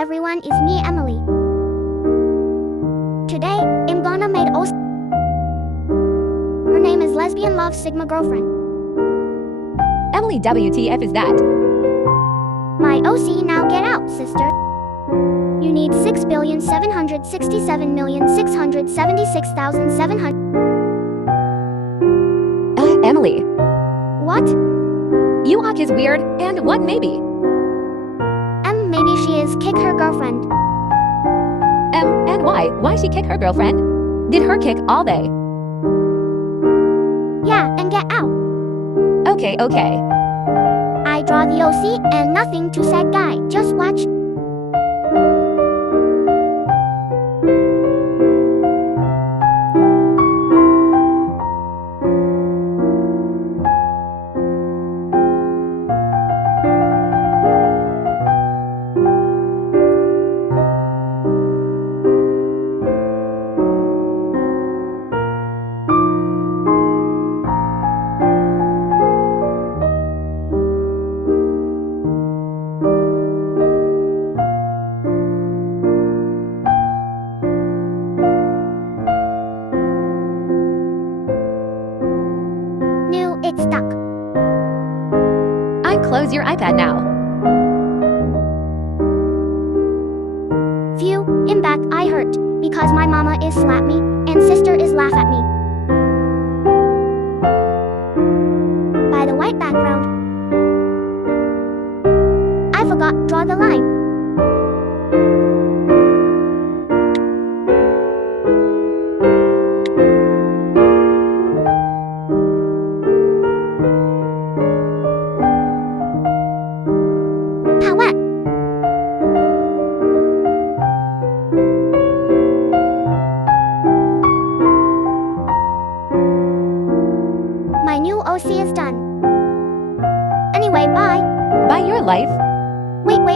everyone, it's me Emily. Today, I'm gonna make OC. Her name is Lesbian Love Sigma Girlfriend. Emily, WTF is that? My OC, now get out, sister. You need 6,767,676,700. Emily. What? You walk is weird, and what maybe? Maybe she is kick her girlfriend. And why? Why she kick her girlfriend? Did her kick all day? Yeah, and get out. Okay. I draw the OC and nothing too sad guy, just watch. It's stuck. Close your iPad now. Phew, I'm back. I hurt because my mama is slap me and sister is laugh at me. By the white background, I forgot draw the line. My new OC is done. Anyway, bye. By your life. Wait.